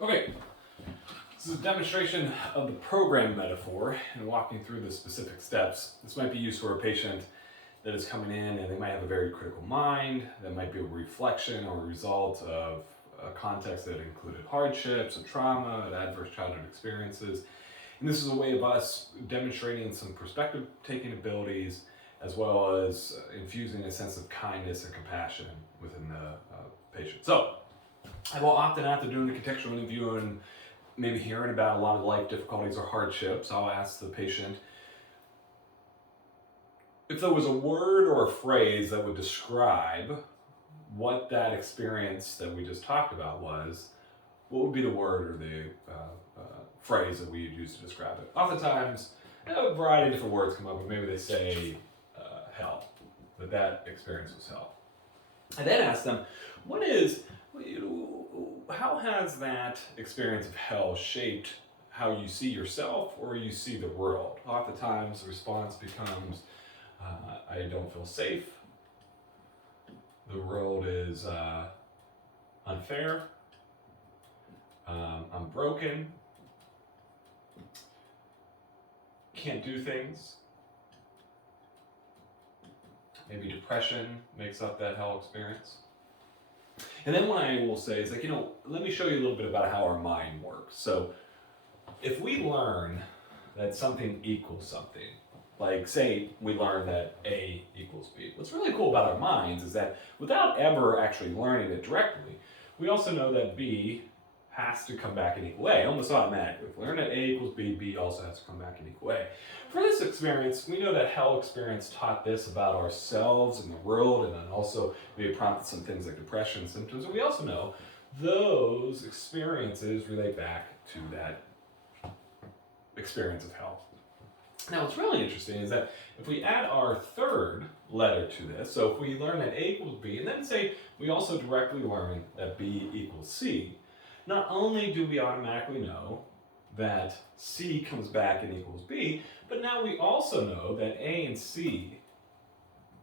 Okay, this is a demonstration of the program metaphor and walking through the specific steps. This might be used for a patient that is coming in and they might have a very critical mind. That might be a reflection or a result of a context that included hardships, a trauma, and adverse childhood experiences. And this is a way of us demonstrating some perspective-taking abilities as well as infusing a sense of kindness and compassion within the patient. So, I will often, after doing the contextual interview and maybe hearing about a lot of life difficulties or hardships, I'll ask the patient if there was a word or a phrase that would describe what that experience that we just talked about was, what would be the word or the phrase that we would use to describe it? Oftentimes, a variety of different words come up, but maybe they say hell, that experience was hell. I then ask them, how has that experience of hell shaped how you see yourself or you see the world? Oftentimes the response becomes, I don't feel safe, the world is unfair, I'm broken, can't do things. Maybe depression makes up that hell experience. And then what I will say is let me show you a little bit about how our mind works. So if we learn that something equals something, like say we learn that A equals B, what's really cool about our minds is that without ever actually learning it directly, we also know that B has to come back in equal A, almost automatically. If we learn that A equals B, B also has to come back in equal A. For this experience, we know that hell experience taught this about ourselves and the world, and then also we prompted some things like depression symptoms. And we also know those experiences relate back to that experience of hell. Now, what's really interesting is that if we add our third letter to this, so if we learn that A equals B, and then say we also directly learn that B equals C, not only do we automatically know that C comes back and equals B, but now we also know that A and C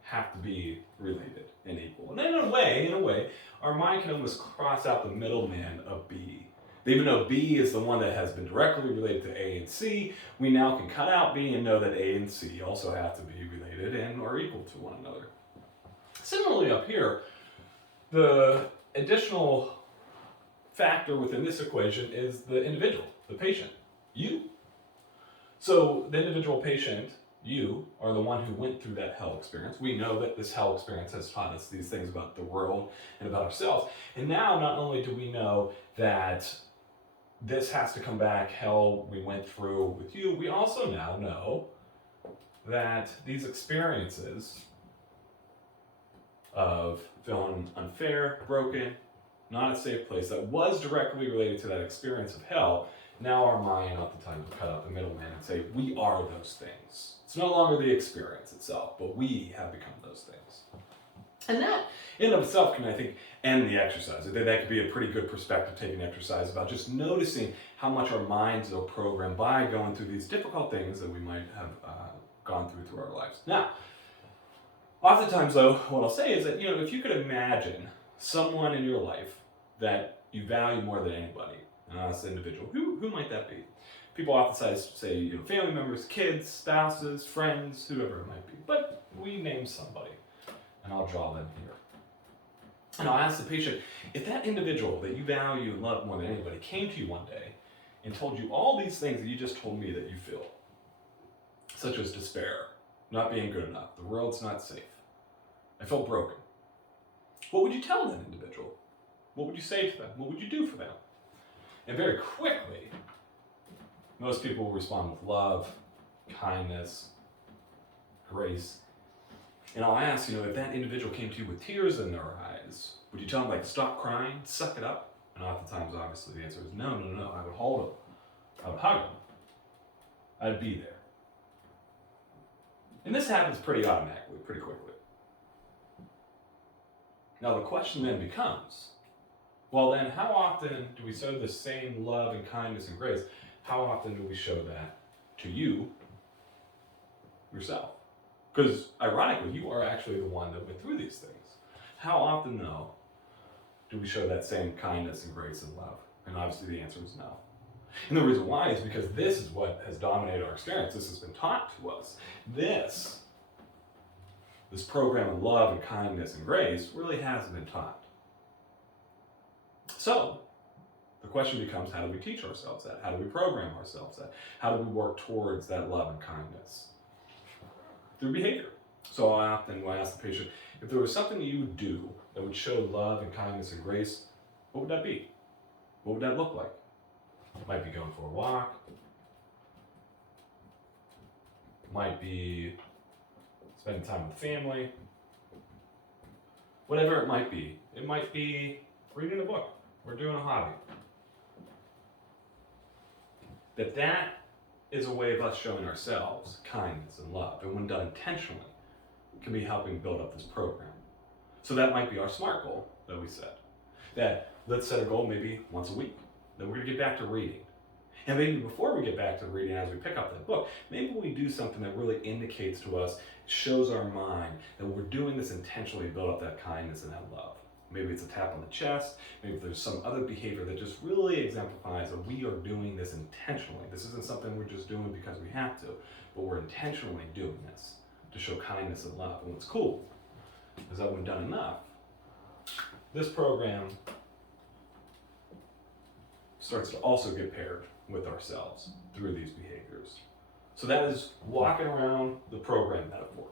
have to be related and equal. And then in a way, our mind can almost cross out the middleman of B. Even though B is the one that has been directly related to A and C, we now can cut out B and know that A and C also have to be related and are equal to one another. Similarly up here, the additional factor within this equation is the individual, the patient, you. So the individual patient, you, are the one who went through that hell experience. We know that this hell experience has taught us these things about the world and about ourselves. And now not only do we know that this has to come back, hell we went through with you, we also now know that these experiences of feeling unfair, broken, not a safe place, that was directly related to that experience of hell, now our mind oftentimes will cut out the middleman and say, we are those things. It's no longer the experience itself, but we have become those things. And that, in and of itself, can, I think, end the exercise. I think that could be a pretty good perspective-taking exercise about just noticing how much our minds are programmed by going through these difficult things that we might have gone through our lives. Now, oftentimes, though, what I'll say is that, if you could imagine someone in your life that you value more than anybody, as an individual, who might that be? People often say family members, kids, spouses, friends, whoever it might be. But we name somebody, and I'll draw them here. And I'll ask the patient, if that individual that you value and love more than anybody came to you one day and told you all these things that you just told me that you feel, such as despair, not being good enough, the world's not safe, I felt broken, what would you tell that individual? What would you say to them? What would you do for them? And very quickly, most people will respond with love, kindness, grace. And I'll ask, if that individual came to you with tears in their eyes, would you tell them, stop crying, suck it up? And oftentimes, obviously, the answer is no. I would hold them. I would hug them. I'd be there. And this happens pretty automatically, pretty quickly. Now, the question then becomes, well then, how often do we show the same love and kindness and grace? How often do we show that to you, yourself? Because ironically, you are actually the one that went through these things. How often, though, do we show that same kindness and grace and love And obviously the answer is no. And the reason why is because this is what has dominated our experience. This has been taught to us. This program of love and kindness and grace really hasn't been taught. So, the question becomes, how do we teach ourselves that? How do we program ourselves that? How do we work towards that love and kindness? Through behavior. So I often will ask the patient, if there was something you would do that would show love and kindness and grace, what would that be? What would that look like? It might be going for a walk. It might be spending time with the family. Whatever it might be. It might be reading a book or doing a hobby. That is a way of us showing ourselves kindness and love. And when done intentionally, can be helping build up this program. So that might be our SMART goal that we set. That let's set a goal maybe once a week. Then we're going to get back to reading. And maybe before we get back to reading, as we pick up that book, maybe we do something that really indicates to us, shows our mind that we're doing this intentionally to build up that kindness and that love. Maybe it's a tap on the chest. Maybe there's some other behavior that just really exemplifies that we are doing this intentionally. This isn't something we're just doing because we have to, but we're intentionally doing this to show kindness and love. And what's cool is that when done enough, this program starts to also get paired with ourselves through these behaviors. So that is walking around the program metaphor.